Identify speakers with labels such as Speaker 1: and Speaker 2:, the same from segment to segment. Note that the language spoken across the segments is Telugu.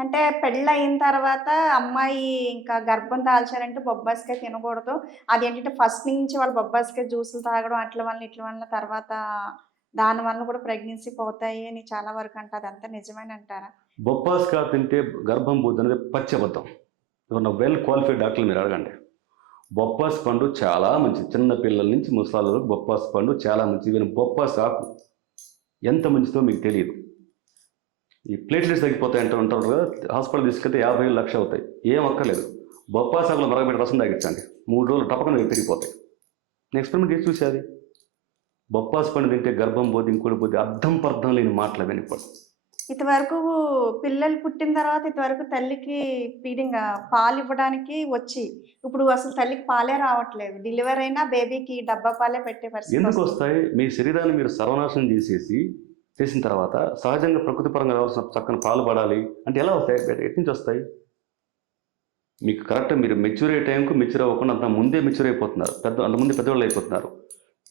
Speaker 1: అంటే పెళ్ళి అయిన తర్వాత అమ్మాయి ఇంకా గర్భం దాల్చారంటే బొబ్బాస్కాయ తినకూడదు. అది ఏంటంటే ఫస్ట్ నుంచి వాళ్ళు బొబ్బాస్కాయ జ్యూసులు తాగడం అట్ల వల్ల ఇట్ల వల్ల తర్వాత దాని వల్ల కూడా ప్రెగ్నెన్సీ పోతాయి అని చాలా వరకు అంటారు అదంతా నిజమైన అంటారా?
Speaker 2: బొప్పాస్కాయ తింటే గర్భం పోద్ది అనేది పచ్చబద్ధం వెల్ క్వాలిఫైడ్ డాక్టర్లు మీరు అడగండి. బొప్పాస్ పండు చాలా మంచిది. చిన్న పిల్లల నుంచి ముసలాళ్ళ వరకు బొప్పాస్ పండు చాలా మంచిది. ఈవెన్ బొప్పాస్ ఆకు ఎంత మంచిదో మీకు తెలియదు. ఈ ప్లేట్లెట్స్ తగ్గిపోతాయి అంటూ ఉంటారు కదా హాస్పిటల్ తీసుకెళ్తే యాభై వేలు లక్ష అవుతాయి. ఏం అక్కర్లేదు. బొప్పాస్ ఆకులు మరగబెట్టి రసం తాగించండి. మూడు రోజులు టపకన పెరిగిపోతాయి నేను ఎక్స్పెరిమెంట్ చేసి చూసేది బొప్పాస్ పండు తింటే గర్భం పోతే ఇంకోటి పోతే అర్థం పర్థం లేని మాటలు అవన్నీ ఇప్పుడు
Speaker 1: ఇంతవరకు పిల్లలు పుట్టిన తర్వాత ఇంతవరకు తల్లికి ఫీడింగ్ పాలు ఇవ్వడానికి వచ్చి ఇప్పుడు అసలు తల్లికి పాలే రావట్లేదు. డెలివరీ అయినా బేబీకి డబ్బా పాలే పెట్టే పరిస్థితి
Speaker 2: ఎందుకు. వస్తాయి? మీ శరీరాన్ని మీరు సర్వనాశనం చేసేసి చేసిన తర్వాత సహజంగా ప్రకృతి పరంగా రావాల్సిన చక్కని పాలు పడాలి అంటే ఎలా వస్తాయి? బయట ఎటు నుంచి వస్తాయి? మీకు కరెక్ట్ మీరు మెచ్యూర్ అయ్యే టైంకు మెచ్యూర్ అవ్వకుండా అంత ముందే మెచ్యూర్ అయిపోతున్నారు. పెద్ద అంత ముందే పెద్దవాళ్ళు అయిపోతున్నారు.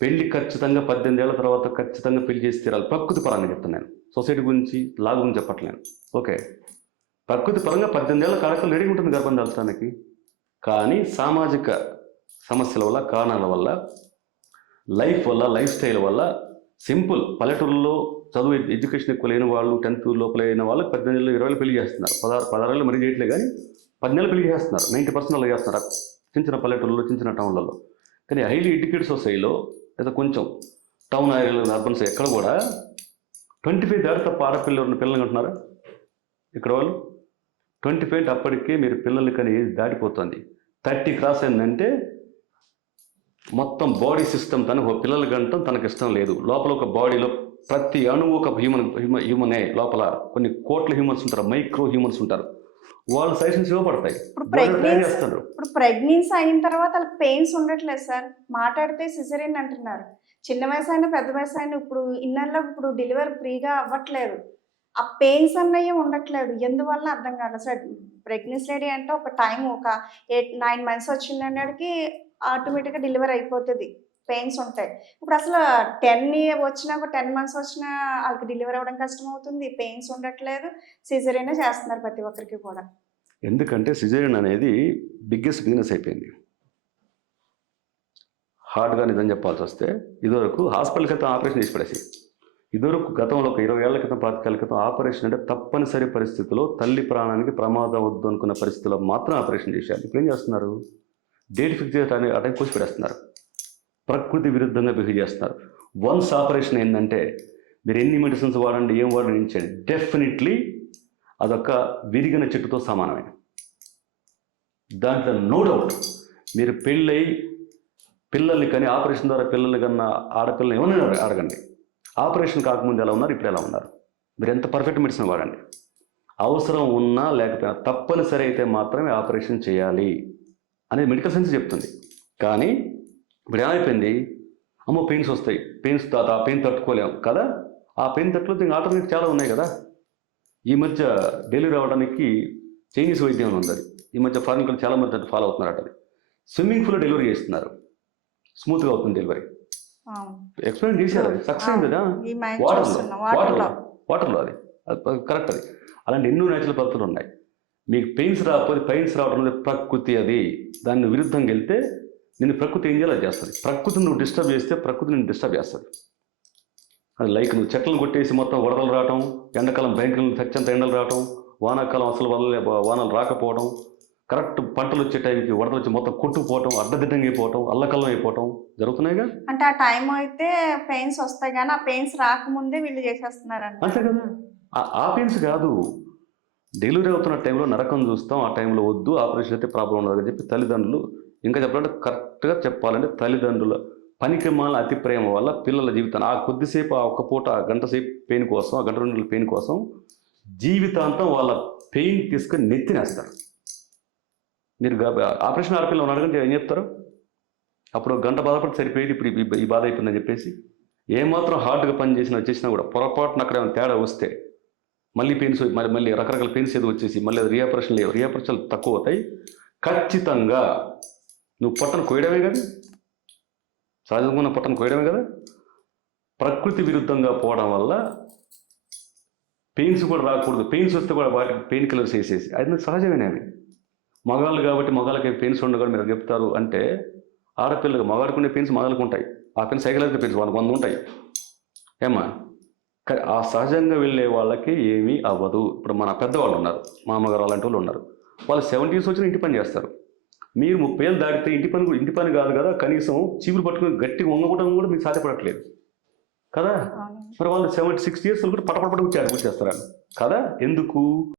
Speaker 2: పెళ్ళి ఖచ్చితంగా పద్దెనిమిది ఏళ్ళ తర్వాత ఖచ్చితంగా పెళ్ళి చేసి తీరాలి. ప్రకృతి పరంగా చెప్తున్నాను సొసైటీ గురించి లా గురించి చెప్పట్లేను ఓకే. ప్రకృతి పరంగా పద్దెనిమిది ఏళ్ళ కాలకం రెడీ ఉంటుంది గర్భం దాల్చడానికి. కానీ సామాజిక సమస్యల వల్ల కారణాల వల్ల లైఫ్ వల్ల లైఫ్ స్టైల్ వల్ల సింపుల్. పల్లెటూరులో చదువు ఎడ్యుకేషన్ ఎక్కువ లేని వాళ్ళు టెన్త్ లోపల అయిన వాళ్ళు పద్దెనిమిది ఇరవై పెళ్ళి చేస్తున్నారు. పదహారు పదహారు ఏళ్ళు మరీ చేయట్లే కానీ పద్దెనిమిది పెళ్ళి చేస్తున్నారు. నైంటీ పర్సెంట్ అలా చేస్తున్నారు. చిన్న చిన్న పల్లెటూరులో చిన్న చిన్న టౌన్లలో. కానీ హైలీ ఎడ్యుకేటెడ్ సొసైటీలో లేదా కొంచెం టౌన్ ఏరియాలో అర్బన్స్ ఎక్కడ కూడా ట్వంటీ ఫైవ్ దాటి తప్ప ఆడపిల్లలు ఉన్న పిల్లలు అంటున్నారా? ఇక్కడ వాళ్ళు? ట్వంటీ ఫైవ్ అప్పటికే మీరు పిల్లలు కానీ ఏజ్ దాటిపోతుంది? థర్టీ క్రాస్ అయిందంటే మొత్తం బాడీ సిస్టమ్ తనకు పిల్లల గంటం తనకు ఇష్టం లేదు. లోపల ఒక బాడీలో ప్రతి అణువు ఒక హ్యూమన్ హ్యూమన్ లోపల కొన్ని కోట్ల హ్యూమన్స్ ఉంటారు మైక్రో హ్యూమన్స్ ఉంటారు. వాళ్ళ సజెషన్స్ ఇవ్వబడతాయి
Speaker 1: ఇప్పుడు ప్రెగ్నెన్సీ అయిన తర్వాత వాళ్ళకి పెయిన్స్ ఉండట్లేదు సార్. మాట్లాడితే సిజరీన్ అంటున్నారు. చిన్న వయసు అయినా పెద్ద వయసు అయినా ఇప్పుడు ఇన్నర్లో ఇప్పుడు డెలివరీ ఫ్రీగా అవ్వట్లేదు. ఆ పెయిన్స్ అన్నయ్యే ఉండట్లేదు. ఎందువల్ల అర్థం కాదు సార్ ప్రెగ్నెన్సీ లేడీ అంటే ఒక టైం ఒక ఎయిట్ నైన్ మంత్స్ వచ్చిందనేటికి ఆటోమేటిక్గా డెలివరీ అయిపోతుంది. పెయిన్స్ ఉంటాయి. ఇప్పుడు అసలు టెన్ వచ్చినా ఒక టెన్ మంత్స్ వచ్చినా వాళ్ళకి డెలివరీ అవ్వడం కష్టం అవుతుంది పెయిన్స్ ఉండట్లేదు. సిజరీనే చేస్తున్నారు ప్రతి ఒక్కరికి కూడా.
Speaker 2: ఎందుకంటే సిజరీన్ అనేది బిగ్గెస్ట్ బిజినెస్ అయిపోయింది. హార్డ్గా నిజం చెప్పాల్సి వస్తే ఇదివరకు హాస్పిటల్ అయితే ఆపరేషన్ చేసి పడేసి ఇదివరకు గతంలో ఒక ఇరవై ఏళ్ళ క్రితం పాతికేళ్ళ క్రితం ఆపరేషన్ అంటే తప్పనిసరి పరిస్థితిలో తల్లి ప్రాణానికి ప్రమాదం వద్దు అనుకున్న పరిస్థితిలో మాత్రం ఆపరేషన్ చేశారు. ఇప్పుడు ఏం చేస్తున్నారు? డేట్ ఫిక్స్ చేయడానికి ఆ కోసి పెడేస్తున్నారు ప్రకృతి విరుద్ధంగా బిహేవ్ చేస్తున్నారు. వన్స్ ఆపరేషన్ ఏంటంటే మీరు ఎన్ని మెడిసిన్స్ వాడండి ఏం వాడండి ఏం చేయండి డెఫినెట్లీ అదొక విరిగిన చెట్టుతో సమానమే. దాంట్లో నో డౌట్ మీరు పెళ్ళై పిల్లల్ని కానీ ఆపరేషన్ ద్వారా పిల్లల్ని కన్నా ఆడపిల్లని ఏమన్నా అడగండి. ఆపరేషన్ కాకముందు ఎలా ఉన్నారు? ఇప్పుడు ఎలా ఉన్నారు? మీరు ఎంత పర్ఫెక్ట్ మెడిసిన్ వాడండి. అవసరం ఉన్నా లేకపోయినా తప్పనిసరి అయితే మాత్రమే ఆపరేషన్ చేయాలి అనేది మెడికల్ సైన్స్ చెప్తుంది. కానీ ఇప్పుడు ఏమైపోయింది అమ్మో పెయిన్స్ వస్తాయి. పెయిన్స్ తాత ఆ పెయిన్ తట్టుకోలేము కదా? ఆ పెయిన్ తట్టులో దీనికి ఆల్టర్నేట్ చాలా ఉన్నాయి కదా? ఈ మధ్య డెలివరీ అవ్వడానికి చైనీస్ వైద్యం అని ఉంది ఈ మధ్య ఫారిన్ చాలా మంది ఫాలో అవుతున్నారు అది. స్విమ్మింగ్ పూల్లో డెలివరీ చేస్తున్నారు. స్మూత్గా అవుతుంది డెలివరీ ఎక్స్పెరిమెంట్ చేశారు సక్సెస్ అయింది కదా? వాటర్లో వాటర్లో
Speaker 1: వాటర్లో
Speaker 2: అది. అది కరెక్ట్ అది. అలాంటి ఎన్నో నేచురల్ పద్ధతులు ఉన్నాయి. మీకు పెయిన్స్ రాకపోతే పెయిన్స్ రావడం అనేది ప్రకృతి అది. దాన్ని విరుద్ధంగా వెళ్తే నేను ప్రకృతి ఏం చేయాలో అది చేస్తుంది. ప్రకృతిని నువ్వు డిస్టర్బ్ చేస్తే ప్రకృతి నేను డిస్టర్బ్ చేస్తుంది. అది లైక్ నువ్వు చెట్లను కొట్టేసి మొత్తం వరదలు రావటం ఎండాకాలం భయంకరంగా చచ్చంత ఎండలు రావటం వానాకాలం అసలు వదలలే వానలు రాకపోవడం కరెక్ట్ పంటలు వచ్చే టైంకి వరదలు వచ్చి మొత్తం కొట్టుకుపోవటం అడ్డదిడ్డంగా అయిపోవటం అల్లకల్లం అయిపోవటం జరుగుతున్నాయిగా?
Speaker 1: అంటే ఆ టైం అయితే పెయిన్స్ వస్తాయి కానీ ఆ పెయిన్స్ రాకముందే వీళ్ళు చేసేస్తున్నారంట.
Speaker 2: అంతే కదా? ఆ- పెయిన్స్ కాదు. డెలివరీ అవుతున్న టైంలో నరకం చూస్తాం ఆ టైంలో వద్దు ఆపరేషన్ అయితే ప్రాబ్లం ఉండదు అని చెప్పి తల్లిదండ్రులు ఇంకా చెప్పాలంటే కరెక్ట్గా చెప్పాలంటే తల్లిదండ్రుల పనికి మాల అతి ప్రేమ వల్ల పిల్లల జీవితాన్ని ఆ కొద్దిసేపు ఆ ఒక్క పూట ఆ గంట సేపు పెయిన్ కోసం ఆ గంట రెండు పెయిన్ కోసం జీవితాంతం వాళ్ళ పెయిన్ తీసుకొని నెత్తినేస్తారు మీరు ఆపరేషన్ ఆడపిల్ల ఉన్నాడు అడగండి ఏం చెప్తారు? అప్పుడు గంట బాధపడి సరిపోయేది ఇప్పుడు ఈ- బాధ అయిపోయిందని చెప్పేసి ఏమాత్రం హార్డ్గా పని చేసినా వచ్చేసినా కూడా పొరపాటున అక్కడ ఏమైనా తేడా వస్తే మళ్ళీ పెయిన్స్ మళ్ళీ మళ్ళీ రకరకాల పెయిన్స్ ఏదో వచ్చేసి మళ్ళీ అది రీఆపరేషన్ లేవు రీఆపరేషన్లు తక్కువ అవుతాయి. ఖచ్చితంగా నువ్వు పొట్టను కోయడమే కదా? సహజంగా ఉన్న పొట్టను కోయడమే కదా? ప్రకృతి విరుద్ధంగా పోవడం వల్ల పెయిన్స్ కూడా రాకూడదు. పెయిన్స్ వస్తే కూడా వాటికి పెయిన్ కిల్లర్స్ వేసేసి అది సహజమేనవి మగాళ్ళు కాబట్టి మగాళ్ళకి పెయిన్స్ ఉండకూడదు మీరు చెప్తారు అంటే ఆడపిల్లలు మగాడుకునే పెయిన్స్ మగాళ్ళకు ఉంటాయి. ఆ పెయిన్ సైకలాజికల్ పెయిన్స్ వాళ్ళకి వంద ఉంటాయి. ఏమా కానీ ఆ సహజంగా వెళ్ళే వాళ్ళకి ఏమీ అవ్వదు. ఇప్పుడు మన పెద్దవాళ్ళు ఉన్నారు. మా అమ్మగారు అలాంటి వాళ్ళు ఉన్నారు. వాళ్ళు సెవెంటీస్ వచ్చిన ఇంటి పని చేస్తారు. మీరు ముప్పై ఏళ్ళు దాటితే ఇంటి పని కూడా- ఇంటి పని కాదు కదా. కనీసం చీపురు పట్టుకుని గట్టిగా వంగకూడడం కూడా మీకు సాధ్యపడట్లేదు. కదా? మరి వాళ్ళు సెవెంటీ సిక్స్ ఇయర్స్ కూడా పటపటపట వచ్చారు వచ్చేస్తారు కదా? ఎందుకు?